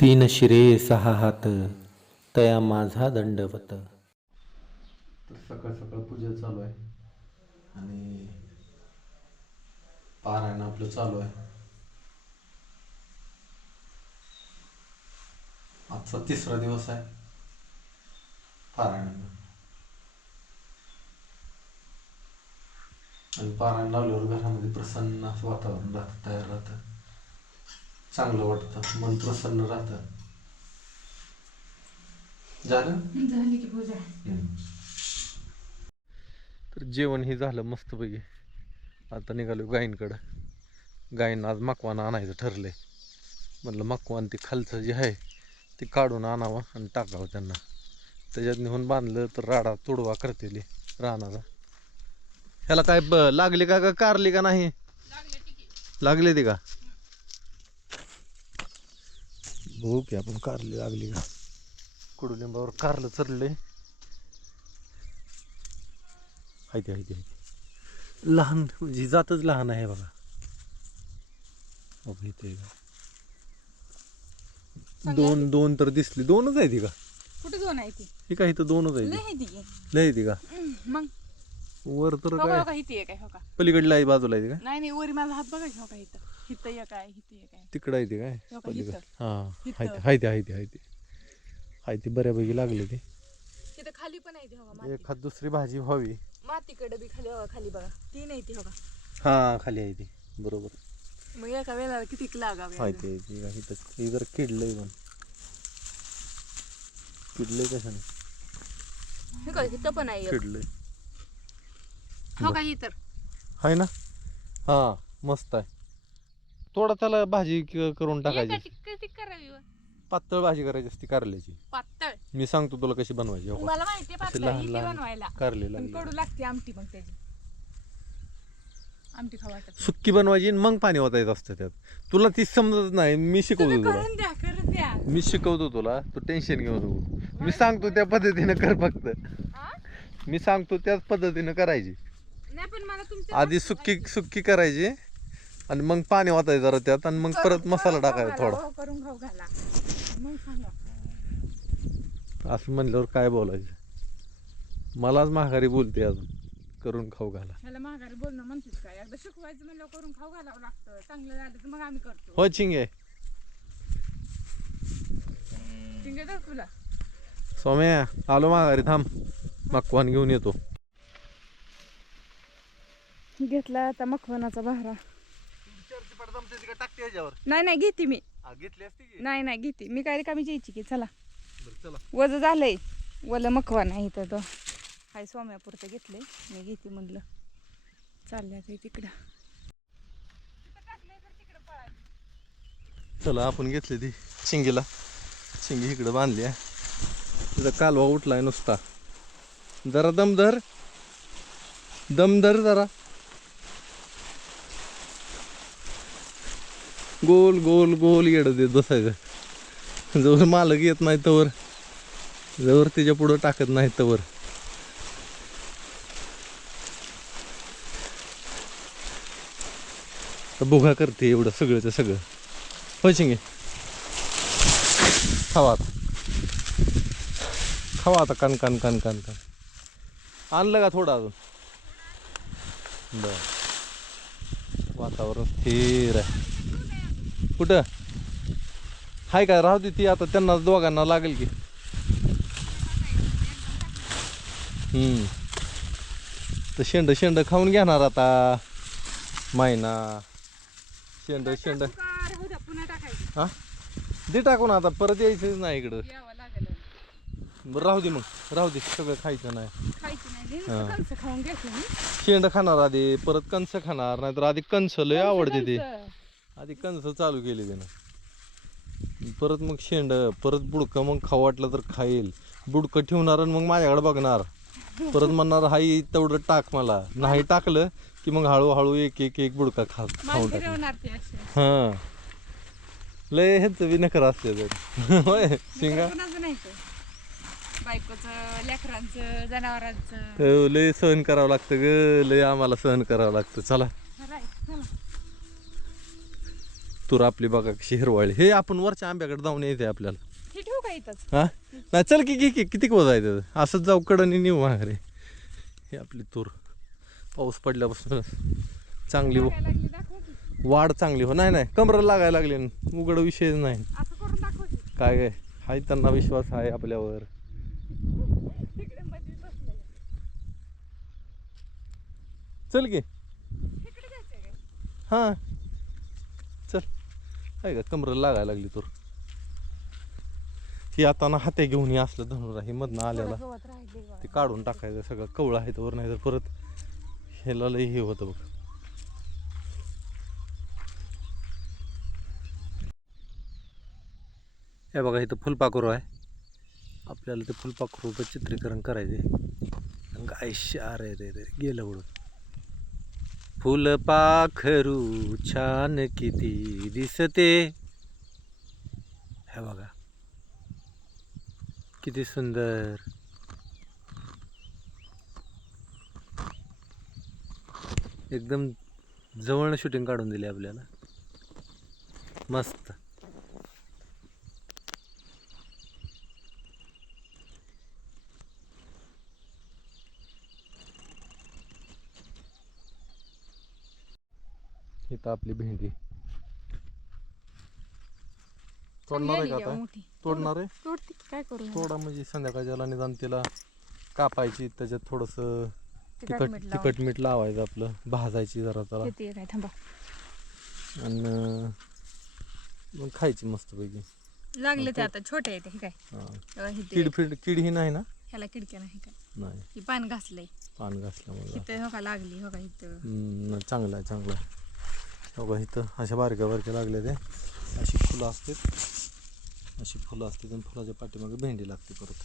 तीन शिरे सहा हात तया माझा दंडवत. तर सकाळ सकाळ पूजा चालू आहे. आणि पारायण आपलं चालू आहे. आजचा तिसरा दिवस आहे पारायण. आणि पारायण लावल्यावर घरामध्ये प्रसन्न वातावरण राहतं तयार राहतं. चांगलं वाटतं. मन प्रसन्न राहतं. झालं? झाली की पूजा. तर जेवण हे झालं मस्तपैकी. आता निघालो गायींकडं. गायींना आज मकवान आणायचं ठरलंय. म्हटलं मकवान ते खालचं जे आहे ते काढून आणावं आणि टाकावं त्यांना. त्याच्यात नेऊन बांधलं तर राडा तुडवा करतेली रानाचा ह्याला काय ब लागली का का कारली का नाही? लागली ती का? बघू की आपण कारली लागली का. कडुलिंबावर कारलं चरलंय हायती हायती हायती. लहान म्हणजे जातच लहान आहे बघा. दोन दोन तर दिसली. दोनच आहे ती का? कुठे दोन आहे ती? ही का इथं दोनच आहे लय ती की. मग. वर तर हो हो काय? इथे आहे काय हो पलीकडला आहे बाजूला आहे ती का? नाही नाही वरी माझा हात बघा हो इथं. हिथं एक आहे हिथं एक आहे. तिकडं आहे ती काय? हो का, पलीकडे. इथं. हा इथं. हायती हायती हायती हायती हायती बऱ्यापैकी लागली ती. तिथं खाली पण आहे ती हो का माती एखाद दुसरी भाजी व्हावी. मातीकडे बी खाली हो का, खाली बघा. ती नाही ती हो का हा खाली आहे ती. बरोबर. मग एका वेळेला किती लागावे आहे ती. हे जर किडलंय पण. किडलंय कशाने? हे काय तिथं पण आहे एक. किडलंय. हो का आहे ना? हा मस्त आहे. थोडा त्याला भाजी क- करून टाकायची. कशी करावी व? पातळ भाजी करायची असती कारल्याची. पातळ? मी सांगतो तुला कशी बनवायची. हो अशी पातळ लहान लहान बनवायला. कारले पण लागली. कडू लागते आमटी मग त्याची. आमटी खाऊ वाटत सुक्की बनवायची आणि मग पाणी ओतायचं असतं त्यात. तुला ती समजत नाही मी शिकवतो तुला. करून द्या करून द्या. मी शिकवतो तुला तू टेन्शन घेऊ नको. मी सांगतो त्या पद्धतीने कर फक्त. हा? मी सांगतो त्याच पद्धतीने करायची. नाही पण मला तुमच्या आधी सुक्की सुक्की करायची. आणि मग पाणी वाटायचं जरा त्यात आणि मग परत मसाला टाकायचा थोडा. हो, करून खाऊ घाला. मग सांगा. असं म्हणल्यावर काय बोलायचं? मलाच माघारी बोलते अजून करून खाऊ घाला. ह्याला माघारी बोलणं म्हणतेच काय? एकदा शिकवायचं म्हणलं करून खाऊ घालावं लागतं. चांगलं झालं तर मग आम्ही करतो. हो चिंगे. तुला. सोम्या आलो माघारी थांब. मकवान घेऊन येतो. घेतला आता मखवनाचा भारा याच्यावर? नाही नाही घेते मी. घेतली असती की? नाही नाही घेते. मी काय रिकामी यायची की? चला. बरं, चला. वज झालंय. वलं मखवा नाही इथं तो. हाय सोम्यापुरतं घेतलंय. मी घेते म्हणलं. चालल्या काही तिकडं. चला आपण घेतली ती चिंगीला चिंगी इकडं बांधली आहे. तिचा कालवा उठलाय नुसता. जरा दम धर. दम धर जरा. गोल गोल गोल येडं देत बसायचं. जवळ मालक येत नाही तवर जवळ त्याच्या पुढं टाकत नाही तवर. तर बुघा करते एवढं सगळंच सगळं. होय शिंगे? खावा आता. खावा आता कण कण कण कण कण. आणलं का थोडं अजून? बर. वातावरण स्थिर आहे. कुठं? हाय काय राहू दे ती आता त्यांना दोघांना लागेल की. हम्म. तर शेंड शेंड खाऊन घेणार आता. मायना. शेंड शेंड. हा? दे टाकून आता परत यायचंच नाही इकडं. बरं राहू दे मग. राहू दे सगळं खायचं नाही. हा. शेंड खाणार आधी परत कंस खाणार नाहीतर आधी कंस लय आवडते ते. आधी कंस चालू केले त्यानं. परत मग शेंड परत बुडकं मग खाऊ वाटलं तर खाईल. बुडकं ठेवणार आणि मग माझ्याकडे बघणार. परत म्हणणार हाई तेवढं टाक मला. नाही टाकलं की मग हळूहळू एक एक एक बुडका खा खाऊन टाक हा. लय ह्यांचं विनकर असते तर. होय शिंगा. बायकोचं लेकरांचं जनावरांचं. हो, लय सहन करावं लागतं ग. लय आम्हाला सहन करावं लागतं. चला खरं आहे, चला तूर आपली बघा कशी हिरवाळी हे आपण वरच्या आंब्याकडे जाऊन येते आपल्याला. हे ठेवू का इथंच? हा? नाही चल की की की किती जायचं असंच जाऊ कडनी नेऊ माघारी. हे आपली तूर. पाऊस पडल्यापासून चांगली की. वाढ चांगली हो. नाही नाही कमरं लागायला लागली. उघड विषयच नाही. काय काय? हाय त्यांना विश्वास आहे आपल्यावर. चल की. हां. चल. आहे का? कमरं लागायला लागली तूर. ही आता ना हाते घेऊन हे असलं धनुरा ही मधनं आल्याला. ते काढून टाकायचं सगळं कवळं आहे तर नाही तर परत ह्याला लई हे होतं बघ. हे बघा इथं फुलपाखरू आहे. आपल्याला ते फुलपाखरूचं चित्रीकरण करायचे काय शार आहे रे रे गेलं उडून. फुलपाखरू छान किती दिसते. हे बघा. किती सुंदर. एकदम जवळ शूटिंग काढून दिली आपल्याला. मस्त. इथं आपली भेंडी. तोडणार आहे का आता? आहे तोडणार आहे? तोडते की काय करू? थोडा म्हणजे संध्याकाळच्याला निदान तिला कापायची त्याच्यात थोडंसं तिखट तिखट मीठ लावून. तिखट मीठ लावायचं आपलं भाजायची जरा त्याला. येते काय थांबा. आणि मग खायची मस्तपैकी. लागले ते आता छोटे आहेत हे काय? हां. हे ते कीड फिड कीड ही नाही ना? ह्याला खिडक्या नाही काय नाही. ही पान घासलंय. पान घासल्यामुळे इथं हो का लागली हो का इथं. चांगलं आहे चांगलं आहे. का इथं अशा बारक्या बारक्या लागल्या ते. अशी फुलं असतात अशी फुलं असतात आणि फुलाच्या पाठीमागे भेंडी लागते परत.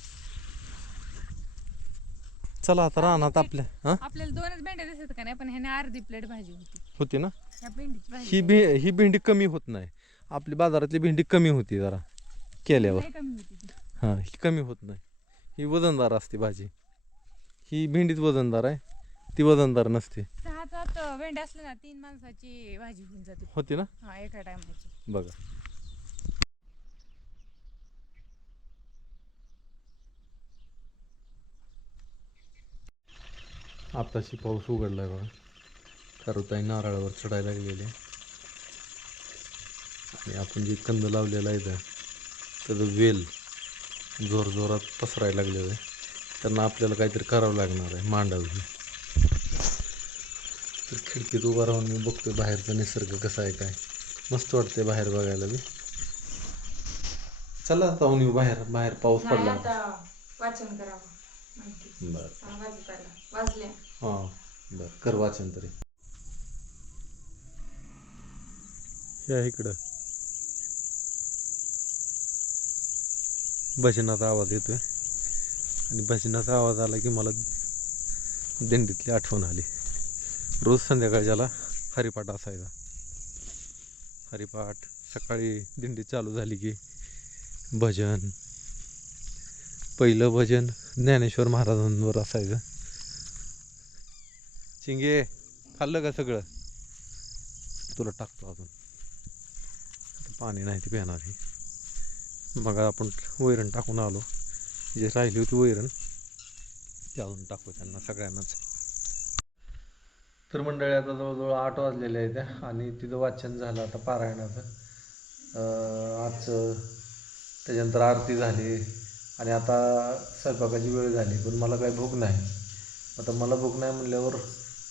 चला आता रानात आपल्या हां? आपल्याला दोनच भेंड्या दिसत का नाही? पण ह्याने अर्धी प्लेट भाजी होती. होती ना? ह्या भेंडीची भाजी ही भे ही भेंडी कमी होत नाही. आपली बाजारातली भेंडी कमी होती जरा. केल्यावर. लई कमी होती ती. हां ही कमी होत नाही. ही वजनदार असते भाजी. ही भेंडीच वजनदार आहे. ती वजनदार नसते. भेंड्या असल्या ना तीन माणसाची भाजी होऊन जाते. होती ना? हा एका टायमाची बघा. आताशी पाऊस उघडलाय बघा. करुताई नारळावर चढायला लागलेले आणि आपण जे कंद लावलेला आहे त्या त्याचं वेल जोर जोरात पसरायला लागलेलं आहे. त्यांना आपल्याला काहीतरी करावं लागणार आहे मांडावी. तर खिडकीत उभा राहून मी बघतोय बाहेरचा निसर्ग कसा आहे काय. मस्त वाटते बाहेर बघायला बी. चला जाऊन येऊ बाहेर. बाहेर पाऊस पडला आता. वाचन करावं. माहिती. बर. सहा वाजत आला वाजल्या हां. बर. कर वाचन तरी. हे आहे इकडं. भजनाचा आवाज येतोय. आणि भजनाचा आवाज आला की मला दिंडीतली आठवण आली. रोज संध्याकाळच्याला हरिपाठ असायचा. हरिपाठ सकाळी दिंडी चालू झाली की भजन. पहिलं भजन ज्ञानेश्वर महाराजांवर असायचं. चिंगे खाल्लं का सगळं? तुला टाकतो अजून. पाणी नाही ते पिणार. ही मग आपण वैरण टाकून आलो. जे राहिली होती वैरण ते अजून टाकू त्यांना सगळ्यांनाच. तर मंडळी आता जवळजवळ आठ वाजलेले आहेत त्या आणि तिथं वाचन झालं आता पारायणाचं. आजचं त्याच्यानंतर आरती झाली आणि आता स्वयंपाकाची वेळ झाली पण मला काही भूक नाही. आता मला भूक नाही म्हणल्यावर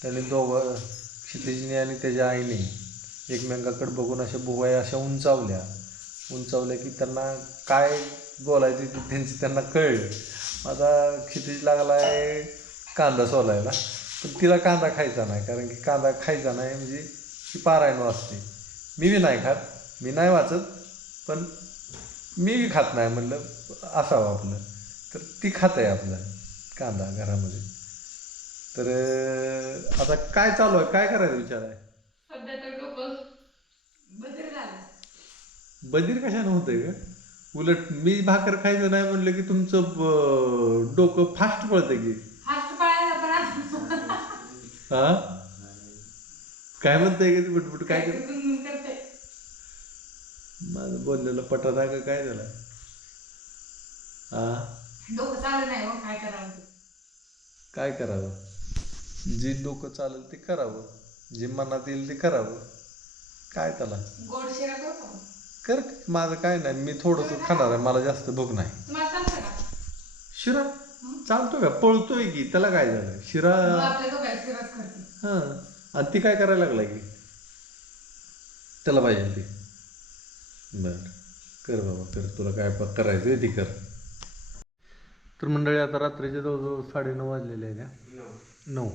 त्यांनी दोघं क्षितिजीने आणि त्याच्या आईने एकमेकांकडे बघून अशा भुवाई अशा उंचावल्या. उंचावल्या की त्यांना काय बोलायचं ते त्यांची त्यांना कळलं. आता क्षितिज लागला आहे कांदा सोलायला. पण तिला कांदा खायचा नाही कारण की कांदा खायचा नाही म्हणजे ती पारायण वाचते. मी बी नाही खात मी नाही वाचत पण मी बी खात नाही म्हणलं असावं आपलं. तर ती खात आहे आपलं कांदा घरामध्ये. तर आता काय चालू आहे? काय करायचं विचार आहे? बधीर कशानं होतंय का उलट मी भाकर खायचं नाही म्हणलं की तुमचं डोकं फास्ट पळतं की? हा? काय म्हणताय का ती बुटबुट काय कर- करते. माझं बोललेलं पटत आहे का काय झालं? हा? डोकं चालू नाही मग काय करावं काय करावं? जे डोकं चालेल ते करावं. जे मनात येईल ते करावं. काय त्याला? गोड शिरा करू का कर माझं काय नाही मी थोडंसं खाणार आहे. मला जास्त भूक नाही. तुम्हाला चालतं का? शिरा? चालतो का? पळतोय की. त्याला काय झालं? शिरा आपल्या दोघांची शिराच करते हां. आणि ती काय करायला लागला की? त्याला पाहिजे ती. बर. कर बाबा कर. तुला काय प- करायचं आहे ती कर. तर मंडळी आता रात्रीचे जवळजवळ साडेनऊ वाजलेले आहे का नऊ.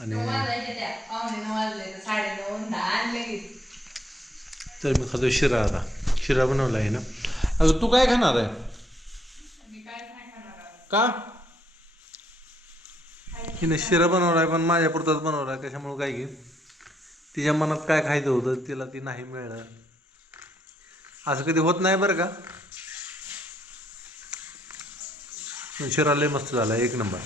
आणि तर मी खातो शिरा आता. शिरा बनवला आहे ना. अगं तू काय खाणार आहे? का? हिने शिरा बनवला आहे पण माझ्या पुरताच बनवला आहे त्याच्यामुळं काय की तिच्या मनात काय खायचं होतं तिला ती नाही मिळलं. असं कधी होत नाही बरं का? शिरा लय मस्त झाला एक नंबर.